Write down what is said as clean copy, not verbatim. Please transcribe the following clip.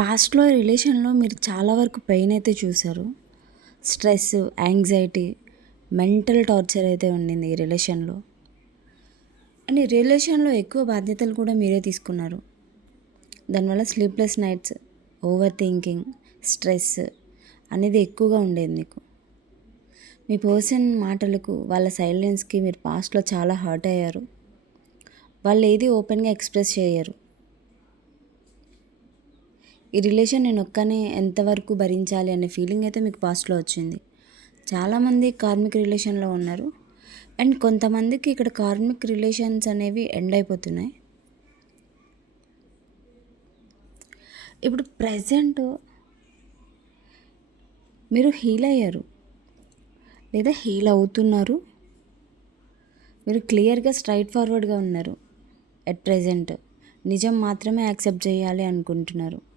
పాస్ట్‌లో రిలేషన్‌లో మీరు చాలా వరకు పెయిన్ అయితే చూసారు. స్ట్రెస్, యాంగ్జైటీ, మెంటల్ టార్చర్ అయితే ఉండింది ఈ రిలేషన్‌లో. అండ్ ఈ రిలేషన్‌లో ఎక్కువ బాధ్యతలు కూడా మీరే తీసుకున్నారు. దానివల్ల sleepless nights, over thinking, stress అనేది ఎక్కువగా ఉండేది మీకు. మీ పర్సన్ మాటలకు, వాళ్ళ సైలెన్స్‌కి మీరు పాస్ట్‌లో చాలా హర్ట్ అయ్యారు. వాళ్ళు ఏది ఓపెన్‌గా ఎక్స్‌ప్రెస్ చేయరు. ఈ రిలేషన్ నేను ఒక్కనే ఎంతవరకు భరించాలి అనే ఫీలింగ్ అయితే మీకు పాస్ట్‌లో వచ్చింది. చాలామంది కార్మిక్ రిలేషన్‌లో ఉన్నారు. అండ్ కొంతమందికి ఇక్కడ కార్మిక్ రిలేషన్స్ అనేవి ఎండ్ అయిపోతున్నాయి. ఇప్పుడు ప్రెజెంట్ మీరు హీల్ అయ్యారు లేదా హీల్ అవుతున్నారు. మీరు క్లియర్‌గా ఫార్వర్డ్‌గా ఉన్నారు. ఎట్ ప్రెజెంట్ నిజం మాత్రమే యాక్సెప్ట్ చేయాలి అనుకుంటున్నారు.